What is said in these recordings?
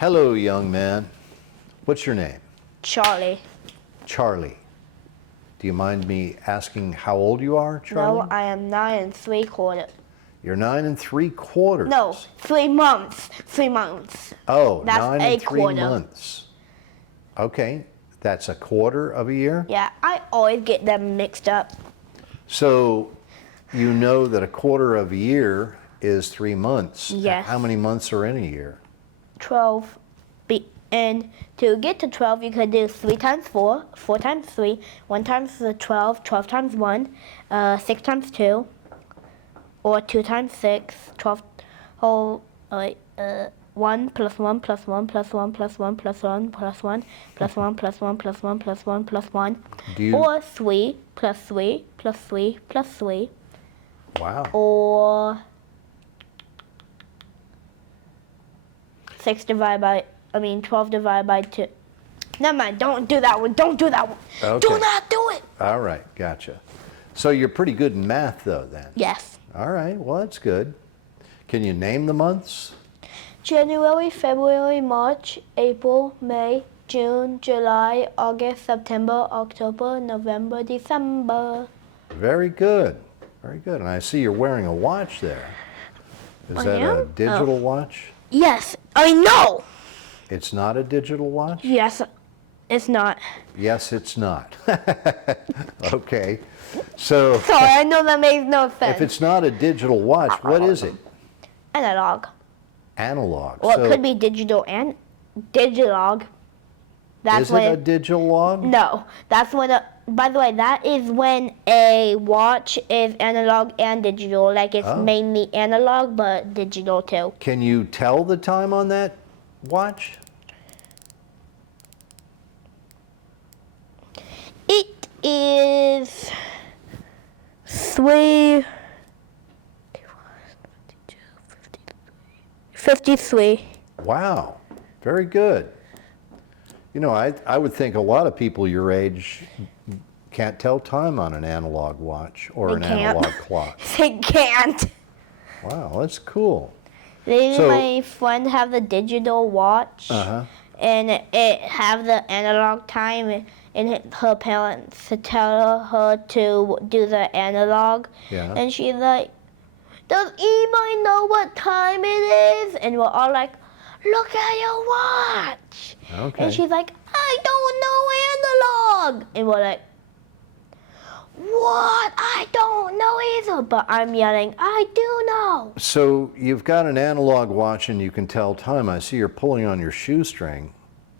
Hello, young man. What's your name? Charlie. Charlie. Do you mind me asking how old you are, Charlie? No, I am 9 3/4. You're 9 3/4. No, 3 months. 3 months. Oh, That's 9 a 3 quarter. months. Okay, that's a quarter of a year? Yeah, I always get them mixed up. So you know that a quarter of a year is 3 months. Yes. How many months are in a year? 12. And to get to 12, you could do 3 times 4, 4 times 3, 1 times 12, 12 times 1, 6 times 2, or 2 times 6, 12, 1 plus 1 plus 1 plus 1 plus 1 plus 1 plus 1 plus 1 plus 1 plus 1 plus 1 plus 1, or 3 plus 3 plus 3 plus 3, Wow. or 12 divided by 2. Never mind, don't do that one, don't do that one. Okay. Do not do it. All right, gotcha. So you're pretty good in math, though, then? Yes. All right, well, that's good. Can you name the months? January, February, March, April, May, June, July, August, September, October, November, December. Very good. Very good. And I see you're wearing a watch there. Is I that a am? digital watch? Yes, I know. It's not a digital watch? Yes, it's not. Yes, it's not. Okay. So Sorry, I know that makes no sense. if it's not a digital watch, what is it? Analog. Analog. Well, So it could be digital and digitalog. is it a digital log? No, that's when. By the way, that is when a watch is analog and digital. Like it's Oh. mainly analog, but digital too. Can you tell the time on that watch? It is 53. Wow. Very good. You know, I would think a lot of people your age can't tell time on an analog watch or They an can't. analog clock. They can't. Wow, that's cool. Then So- my friend have the digital watch, Uh-huh. and it have the analog time, and her parents tell her to do the analog, Yeah. and she's like, "Does anybody know what time it is?" And we're all like, "Look at your watch." Okay. And she's like, "I don't know analog." And we're like, "What? I don't know either." But I'm yelling, "I do know." So you've got an analog watch and you can tell time. I see you're pulling on your shoestring.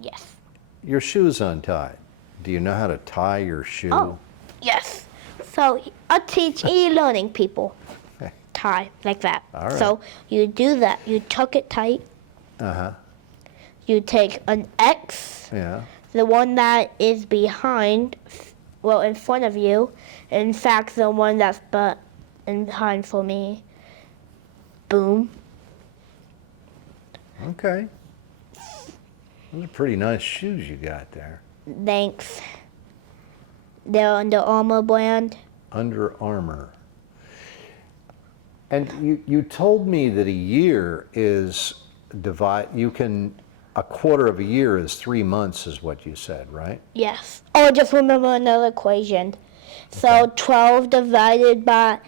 Yes. Your shoe's untied. Do you know how to tie your shoe? Oh, yes. So I teach e-learning people Okay. tie like that. All right. So you do that. You tuck it tight. Uh-huh. You take an X, Yeah. the one that is behind, well, in front of you. In fact, the one that's behind for me. Boom. Okay. Those are pretty nice shoes you got there. Thanks. They're Under Armour brand. Under Armour. And you told me that a year is a quarter of a year is 3 months is what you said, right? Yes. Oh, just remember another equation. So 12 divided by,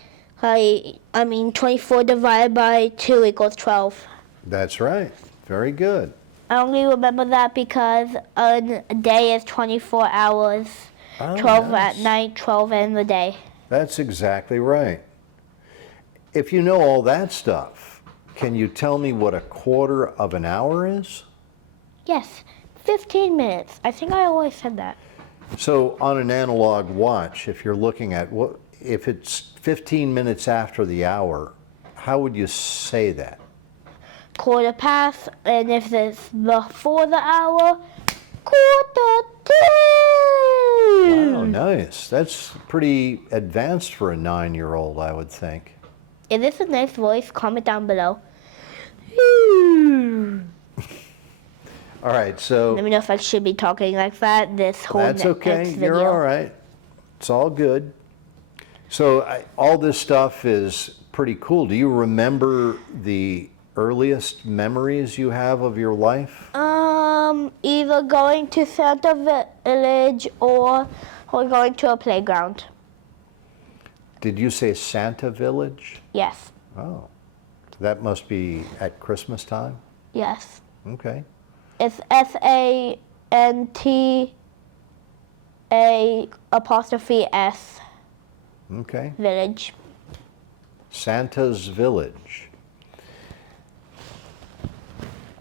24 divided by 2 equals 12. That's right. Very good. I only remember that because a day is 24 hours. Oh, 12 nice. at night, 12 in the day. That's exactly right. If you know all that stuff, can you tell me what a quarter of an hour is? Yes, 15 minutes. I think I always said that. So on an analog watch, if you're looking at if it's 15 minutes after the hour, how would you say that? Quarter past, and if it's before the hour, quarter to. Wow, nice. That's pretty advanced for a 9-year-old, I would think. Is this a nice voice? Comment down below. All right, so Let me know if I should be talking like that this whole that's okay. next video. You're all right. It's all good. So all this stuff is pretty cool. Do you remember the earliest memories you have of your life? Either going to Santa Village or going to a playground. Did you say Santa Village? Yes, Oh, that must be at Christmas time? yes. Okay. It's SANTA apostrophe S Okay. Village. Santa's Village.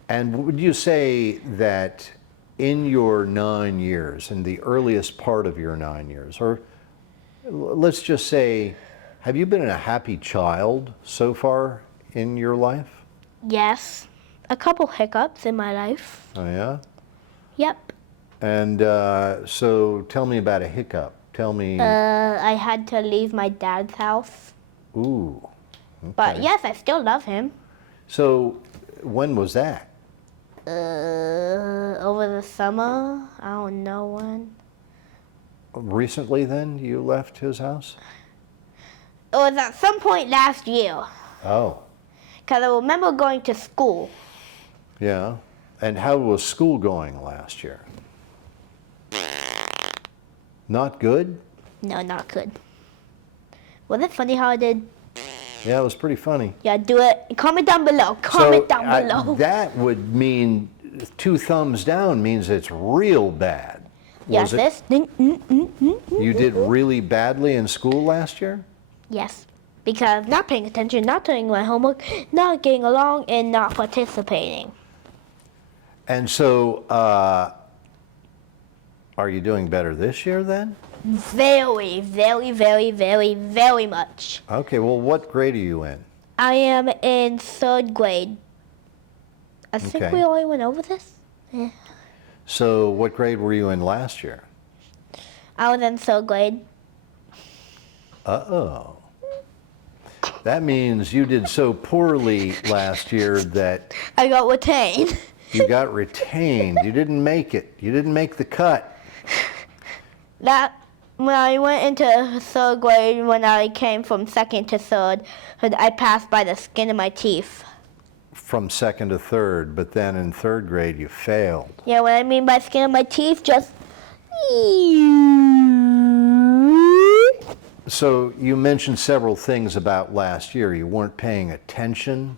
And would you say that in your 9 years, in the earliest part of your 9 years, or let's just say, have you been a happy child so far in your life? Yes, a couple hiccups in my life. Oh, yeah? Yep. And so tell me about a hiccup. Tell me, I had to leave my dad's house. ooh. But okay. yes, I still love him. So when was that? Over the summer, I don't know when. Recently then, you left his house? It was at some point last year. Oh, Because I remember going to school. yeah. And how was school going last year? Not good? No, not good. Was it funny how I did? Yeah, it was pretty funny. Yeah, do it. Comment down below. Comment down below. That would mean 2 thumbs down means it's real bad. Yes, Was it? this. You did really badly in school last year? Yes. Because not paying attention, not doing my homework, not getting along, and not participating. And so, are you doing better this year then? Very, very, very, very, very much. Okay, well, what grade are you in? I am in 3rd grade. I think Okay. we already went over this. Yeah. So, what grade were you in last year? I was in 3rd grade. Uh-oh. That means you did so poorly last year that I got retained. you got retained. You didn't make it. You didn't make the cut. That when I went into 3rd grade, when I came from 2nd to 3rd, I passed by the skin of my teeth. From 2nd to 3rd, but then in 3rd grade you failed. Yeah, what I mean by skin of my teeth, just. So you mentioned several things about last year. You weren't paying attention.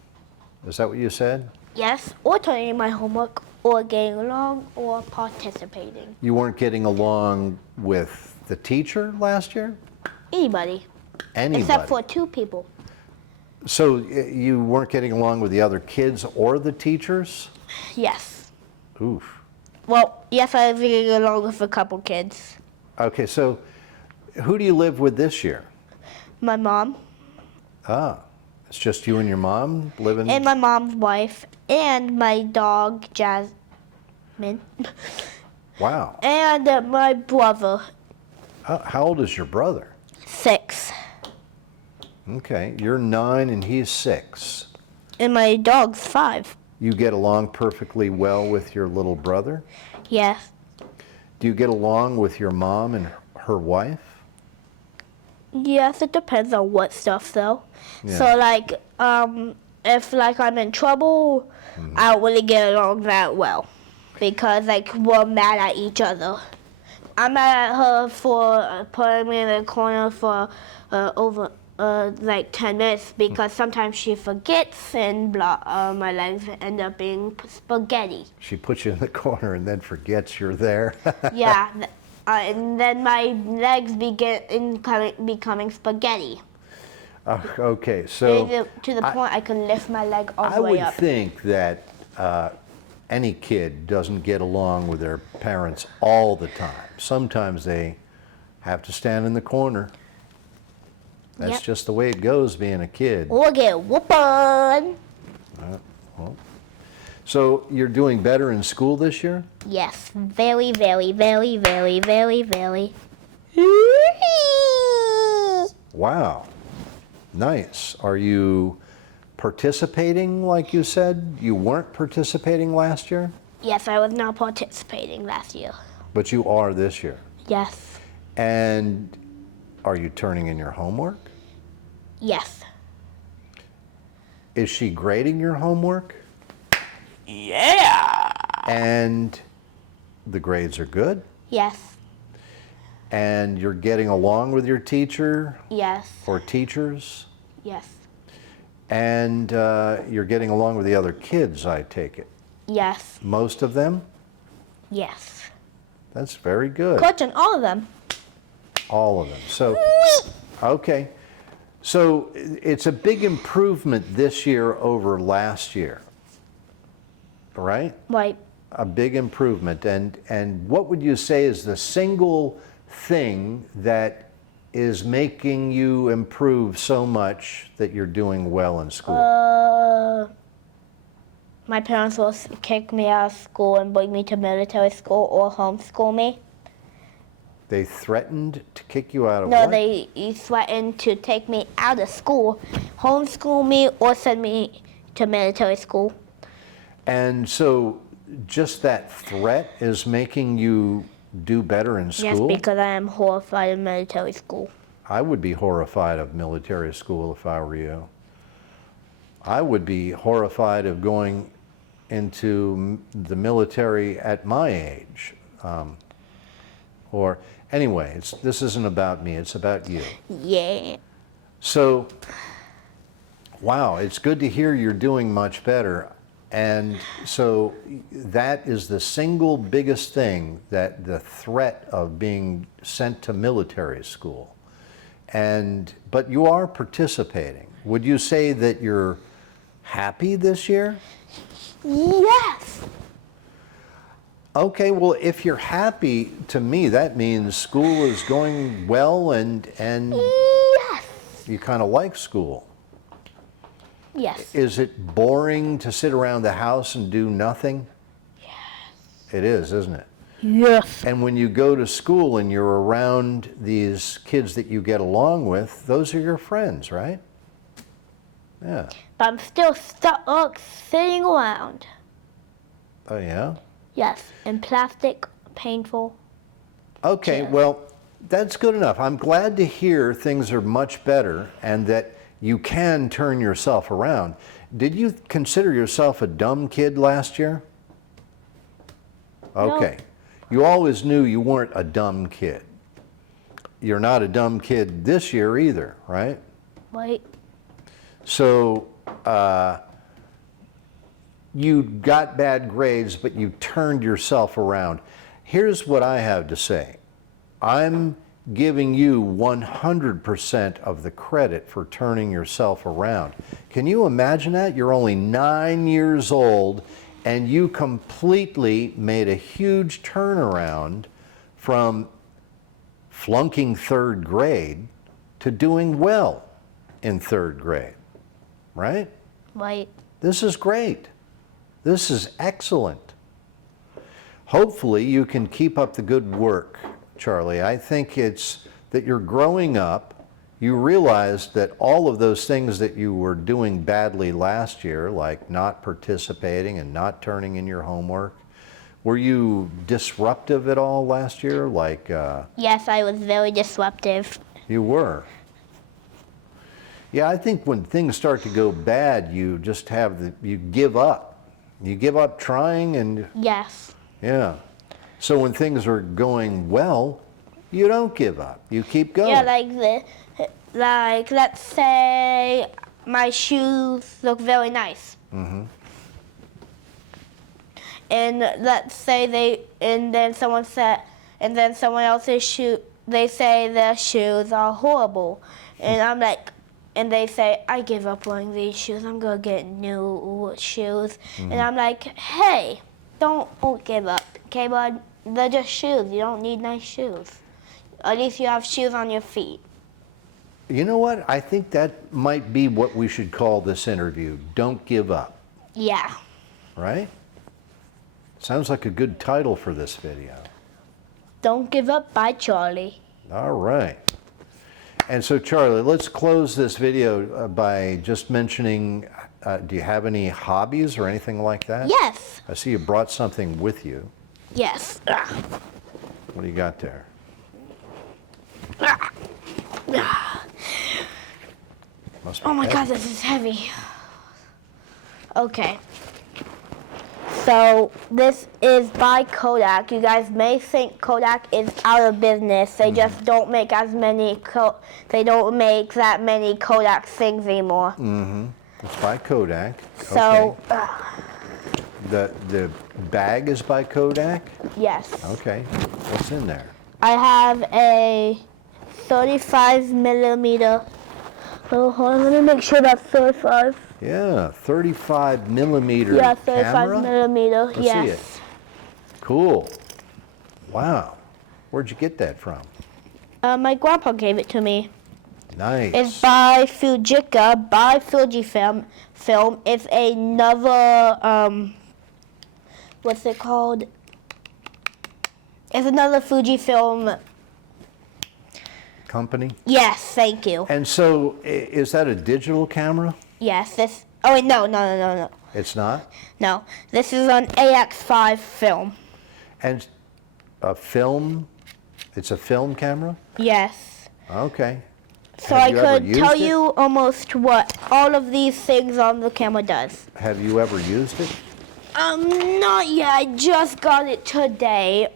Is that what you said? Yes, or turning in my homework, or getting along, or participating. You weren't getting along with the teacher last year? Anybody. Anybody? Except for 2 people. So you weren't getting along with the other kids or the teachers? Yes. Oof. Well, yes, I was getting along with a couple kids. Okay, so who do you live with this year? My mom, Ah, it's just you and your mom living? and my mom's wife, and my dog, Jasmine, Wow. and my brother, How old is your brother? 6. Okay, you're 9 and he's 6. And my dog's 5. You get along perfectly well with your little brother? Yes. Do you get along with your mom and her wife? Yes, it depends on what stuff though. Yeah. So like, if like I'm in trouble, I don't really get along that well. Because like we're mad at each other. I'm mad at her for putting me in the corner for over like 10 minutes because sometimes she forgets and my legs end up being spaghetti. She puts you in the corner and then forgets you're there. Yeah, and then my legs begin becoming spaghetti. Okay, so To the point I can lift my leg all I the way would up. think that any kid doesn't get along with their parents all the time. Sometimes they have to stand in the corner. That's Yep. just the way it goes being a kid. Or get whoopin'. So you're doing better in school this year? Yes, very, very, very, very, very, very. Wow, nice. Are you participating like you said? You weren't participating last year, Yes, I was not participating last year. but you are this year. Yes, And are you turning in your homework? yes. Is she grading your homework? Yeah. And the grades are good? Yes. And you're getting along with your teacher Yes. or teachers? Yes. And you're getting along with the other kids, I take it. Yes. Most of them? Yes. That's very good. Coaching all of them. All of them. So, okay. So it's a big improvement this year over last year, right? Right. A big improvement. And what would you say is the single thing that is making you improve so much that you're doing well in school? My parents will kick me out of school and bring me to military school or homeschool me. They threatened to kick you out of No, what? they threatened to take me out of school, homeschool me, or send me to military school. And so just that threat is making you do better in Yes, school? because I am horrified of military school. I would be horrified of military school if I were you. I would be horrified of going into the military at my age. Or anyway, this isn't about me, it's about you. Yeah. So, wow, it's good to hear you're doing much better. And so that is the single biggest thing, that the threat of being sent to military school. But you are participating. Would you say that you're happy this year? Yes. Okay, well, if you're happy, to me, that means school is going well and Yes. you kind of like school. Yes. Is it boring to sit around the house and do nothing? Yes. It is, isn't it? Yes. And when you go to school and you're around these kids that you get along with, those are your friends, right? Yeah. But I'm still stuck sitting around. Oh, yeah? Yes. In plastic, painful. Okay, Chair. well, that's good enough. I'm glad to hear things are much better and that you can turn yourself around. Did you consider yourself a dumb kid last year? Okay. You always knew you weren't a dumb kid. You're not a dumb kid this year either, right? Wait. So you got bad grades, but you turned yourself around. Here's what I have to say. I'm giving you 100% of the credit for turning yourself around. Can you imagine that? You're only 9 years old and you completely made a huge turnaround from flunking third grade to doing well in third grade, right? Wait. This is great. This is excellent. Hopefully you can keep up the good work, Charlie. I think it's that you're growing up. You realize that all of those things that you were doing badly last year, like not participating and not turning in your homework, were you disruptive at all last year? Like Yes, I was very disruptive. you were. Yeah, I think when things start to go bad, you just you give up. You give up trying and Yes. yeah. So when things are going well, you don't give up. You keep going. Yeah, like let's say my shoes look very nice. Mm-hmm. And let's say then someone else's shoe, they say their shoes are horrible. And I'm like, and they say, I give up wearing these shoes, I'm gonna get new shoes. Mm-hmm. And I'm like, hey, don't give up, okay, bud? They're just shoes, you don't need nice shoes. At least you have shoes on your feet. You know what? I think that might be what we should call this interview. Don't give up, Yeah. right? Sounds like a good title for this video. Don't give up by Charlie. All right. And so, Charlie, let's close this video by just mentioning, do you have any hobbies or anything like that? Yes. I see you brought something with you. Yes. What do you got there? Must be Oh my heavy. God, this is heavy. Okay. So this is by Kodak. You guys may think Kodak is out of business. They just don't make as many. They don't make that many Kodak things anymore. It's by Kodak. So Okay. The bag is by Kodak? yes. Okay. What's in there? I have a 35 millimeter. Oh, hold on, let me make sure that's 35. Yeah, 35 millimeter Yeah, 35 camera. millimeter. Let's yes. see it. Cool. Wow. Where'd you get that from? My grandpa gave it to me. Nice. It's by Fujica, by Fujifilm. It's another, what's it called? It's another Fujifilm. Company? Yes, thank you. And so, is that a digital camera? Yes, this, oh wait, no. It's not? No, this is an AX5 film. And a film? It's a film camera? Yes. Okay. So Have I you ever could used tell it? you almost what all of these things on the camera does. Have you ever used it? Not yet. I just got it today.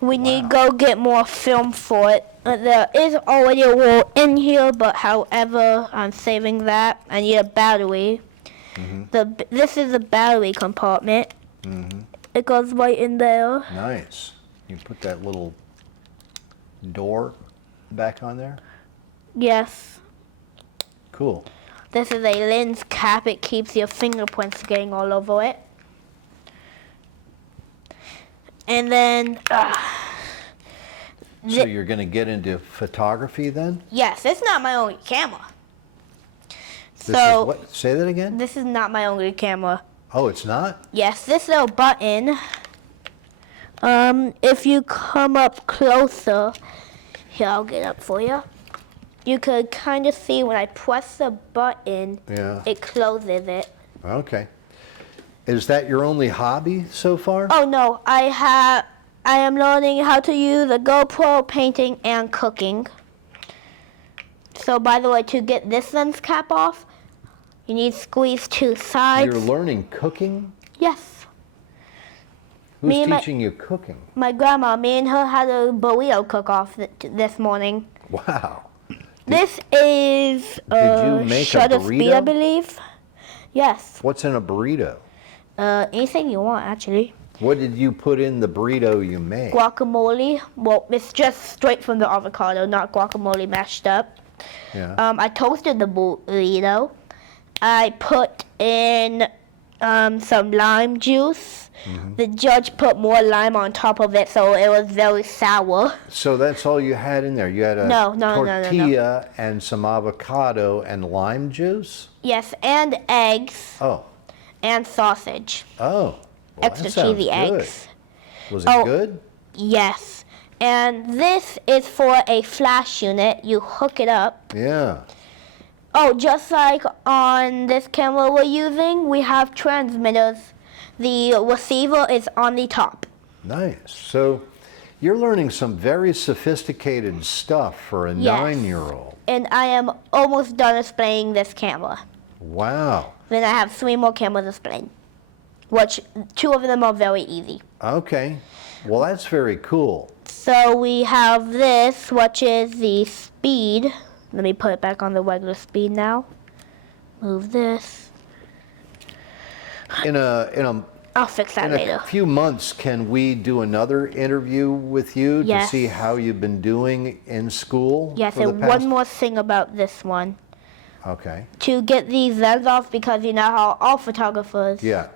We need to go get more film for it. There is already a roll in here, but however, I'm saving that. I need a battery. This is the battery compartment. It goes right in there. Nice. You put that little door back on there? Yes. Cool. This is a lens cap. It keeps your fingerprints getting all over it. And then, So you're going to get into photography then? yes, it's not my only camera. This So is what? Say that again? this is not my only camera. Oh, it's not? Yes, this little button. If you come up closer, here I'll get up for you. You could kind of see when I press the button, Yeah. it closes it. Okay. Is that your only hobby so far? Oh no, I am learning how to use a GoPro, painting, and cooking. So by the way, to get this lens cap off, you need to squeeze two sides. You're learning cooking? Yes. Who's Me and my- teaching you cooking? My grandma, me and her had a burrito cook-off this morning. Wow. This is Did you make a shutter speed, I burrito? believe. Yes. What's in a burrito? Anything you want, actually. What did you put in the burrito you made? Guacamole. Well, it's just straight from the avocado, not guacamole mashed up. Yeah. I toasted the burrito. I put in some lime juice. The judge put more lime on top of it, so it was very sour. So that's all you had in there? You had a No. tortilla and some avocado and lime juice? Yes, and eggs Oh. and sausage. Oh. Well, Extra that sounds cheesy good. eggs. Was it Oh. good? Yes. And this is for a flash unit. You hook it up. Yeah. Oh, just like on this camera we're using, we have transmitters. The receiver is on the top. Nice. So you're learning some very sophisticated stuff for a Yes. 9-year-old. And I am almost done displaying this camera. Wow. Then I have 3 more cameras displayed, which 2 of them are very easy. Okay. Well, that's very cool. So we have this, which is the speed. Let me put it back on the regular speed now. Move this. In a I'll fix that in later. a few months, can we do another interview with you to Yes. see how you've been doing in school? Yes, for the and past... one more thing about this one. Okay. To get these lens off, because you know how all photographers, Yeah.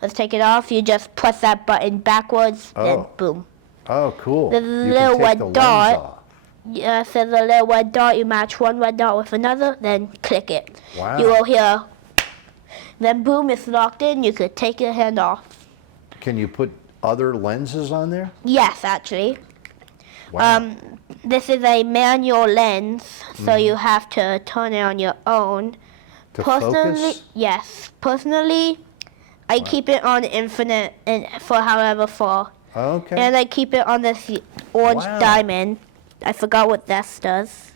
let's take it off, you just press that button backwards, then Oh. boom. Oh, cool. The You little can take red the lens dot. off. Yes, there's a little red dot, you match one red dot with another, then click it. Wow. You will hear, then boom, it's locked in, you could take your hand off. Can you put other lenses on there? Yes, actually. Wow. This is a manual lens, so you have to turn it on your own. To Personally, focus? yes. Personally, I keep it on infinite and for however far. Okay. And I keep it on this orange Wow. diamond. I forgot what this does.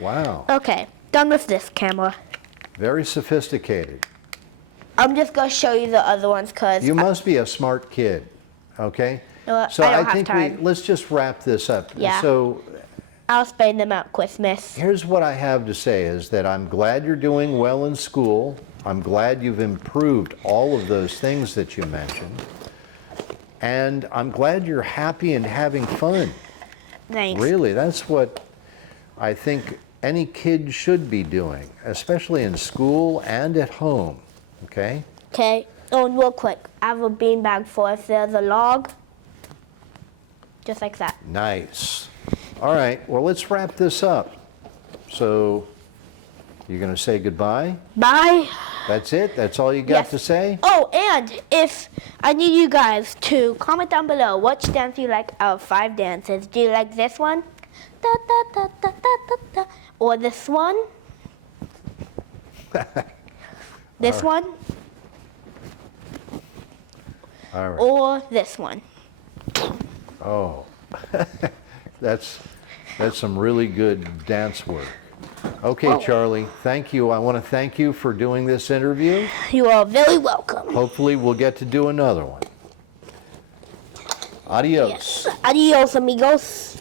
Wow. Okay, done with this camera. Very sophisticated. I'm just gonna show you the other ones because You must be a smart kid, okay? So I don't have time. let's just wrap this up. Yeah. So I'll spend them out Christmas. here's what I have to say is that I'm glad you're doing well in school. I'm glad you've improved all of those things that you mentioned. And I'm glad you're happy and having fun. Thanks. Really, that's what I think any kid should be doing, especially in school and at home, okay? Okay. Oh, and real quick, I have a beanbag for if there's a log. Just like that. Nice. All right, well, let's wrap this up. So, you're going to say goodbye? Bye. That's it? That's all you got Yes. to say? Oh, and if I need you guys to comment down below which dance you like out of 5 dances. Do you like this one? Da, da, da, da, da, da, da. Or this one? This one? All right. Or this one? Oh, that's some really good dance work. Okay, Oh. Charlie, thank you. I want to thank you for doing this interview. You are very welcome. Hopefully, we'll get to do another one. Adios. Yes. Adios, amigos.